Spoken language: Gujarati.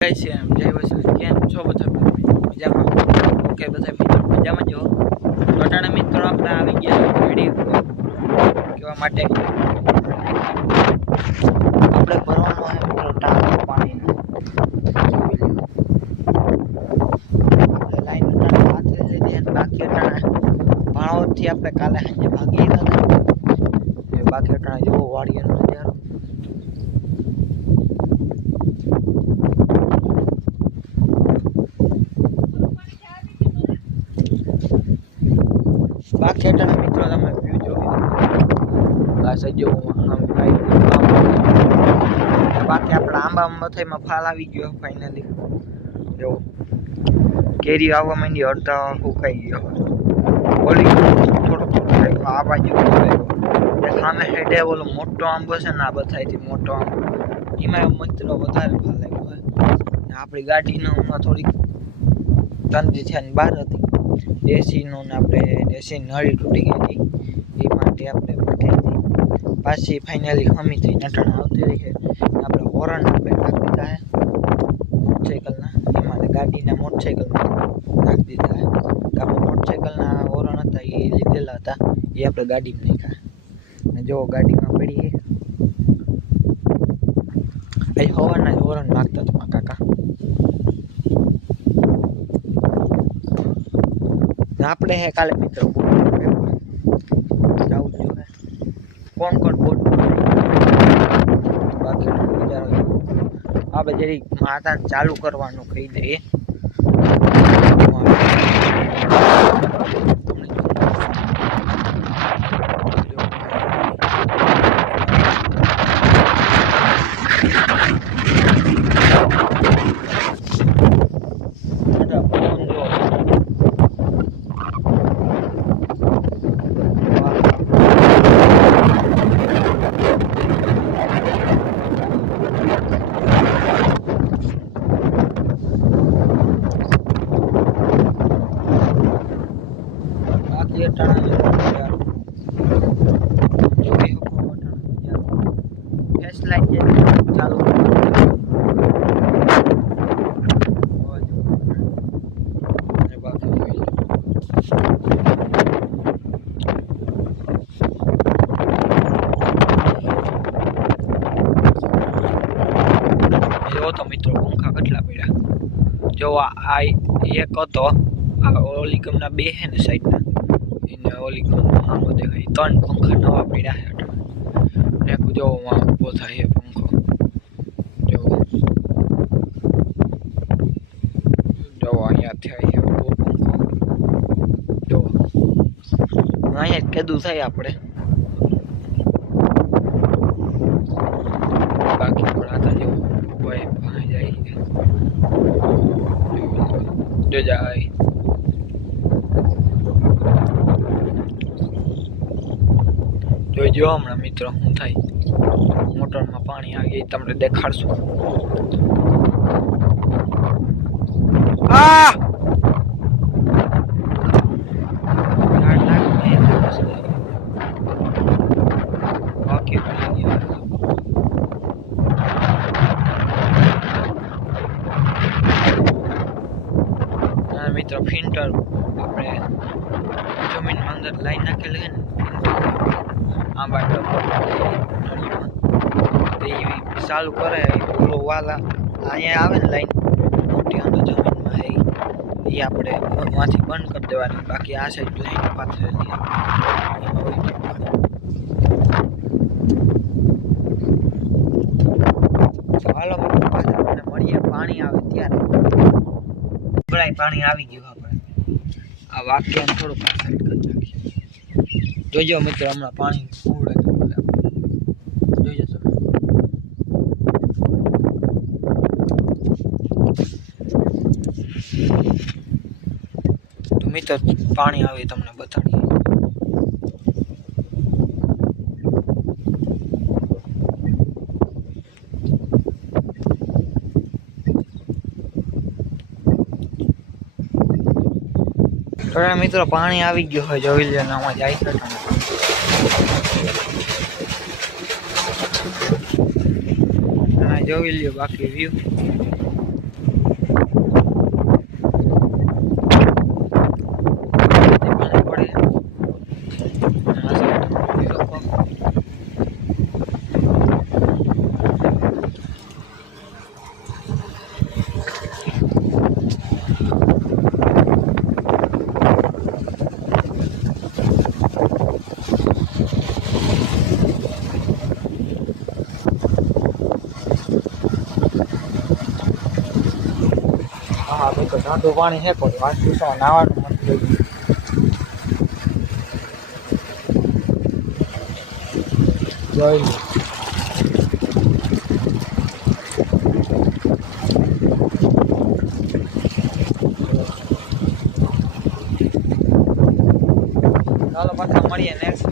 છે જય વસલ કેમ છો બધા મજામાં? ઓકે બધા મિત્રો મજામાં જો અટાણા મિત્રો આપણે આવી ગયા વિડીયો કેવા માટે આપણે ભરવાનો છે મિત્રો ટાંકો પાણીનો લાઈન અટાણા હાથે લીધી અને બાકી અટાણા ભાણોદથી આપણે કાલે સાંજે ભાગી હતા બાકી અટાણા જેવો વાડીનો નજારો બાકી અટાણા મિત્રો તમે વ્યૂ જોયો આ સજો બાકી આપણા આંબા મથઈમાં ફાલ આવી ગયો ફાઇનલી જો કેરી આવવા માંડી અડધા સુકાઈ ગયો ઓલી થોડોક આ બાજુ સામે હેડે ઓલો મોટો આંબો છે ને આ બધાથી મોટો આંબો એમાં મિત્રો વધારે ફાલ આવ્યો હોય આપણી ગાડીનો હમણાં થોડીક તંદી છે ને બહાર હતી દેશીનો ને આપણે દેશી નળી તૂટી ગઈ હતી એ માટે આપણે પઠાઈ હતી પાછી ફાઇનલી હમી થઈ નટણ આવતી રહી છે આપણે હોરન આપણે નાખી દીધા છે મોટરસાઇકલના એમાં ગાડીના મોટરસાઇકલમાં નાખી દીધા છે આપણે મોટરસાઇકલના હોરન હતા એ લીધેલા હતા એ આપણે ગાડીમાં નાખ્યા અને જો ગાડીમાં પડી એ હવાના હોરન નાખતા હતા કાકા આપણે હે કાલે મિત્રો જવું જોઈએ કોણ બોટ બાકી આપણે જરી માતાને ચાલુ કરવાનું કહી દઈએ ચાલુ જો તો મિત્રો પંખા કેટલા પડ્યા જો આ એક હતો આ ઓલી ગમના બે છે ને સાઈડના એને ઓલી ગમમાં દેખાય ત્રણ પંખા નવા પડ્યા છે એક જો ઊભો થાય એ પંખો જો અહીંયાથી આવી ઊભો પંખો જો અહીંયા જ કીધું થાય આપણે બાકી પડાતા જેવું ભાઈ જાય જો જાય જોઈજો હમણાં મિત્રો શું થાય મોટરમાં પાણી આવી તમને દેખાડશું આ મિત્રો ફિલ્ટર આપણે જમીનમાં અંદર લાઈન નાખેલી છે ને આંબા નળીમાં ચાલુ કરે ઓલો વાલા અહીંયા આવે ને લાઈન મોટી અંદર જમીનમાં એ આપણે માંથી બંધ કરી દેવાની બાકી આ સાઈડ લાઈન પાથરેલી હાલો આપણે મળીએ પાણી આવે ત્યારે પાણી આવી ગયું આપણે આ વાક્યને થોડુંક સાઈડ કરી નાખીએ જોજો મિત્રો હમણાં પાણી ફૂલ જોજો તમે તો મિત્રો પાણી આવે તમને બતાડીએ મિત્રો પાણી આવી ગયું હોય જોઈ લે આમાં જાય છે જોઈ લ્યો બાકી વ્યૂ હા ભાઈ તો ઠંડુ પાણી છે કોઈ વાત પૂછો નાવાનું મન થઈ ગયું જોઈ ચાલો પાછા મળીએ નેક્સ્ટ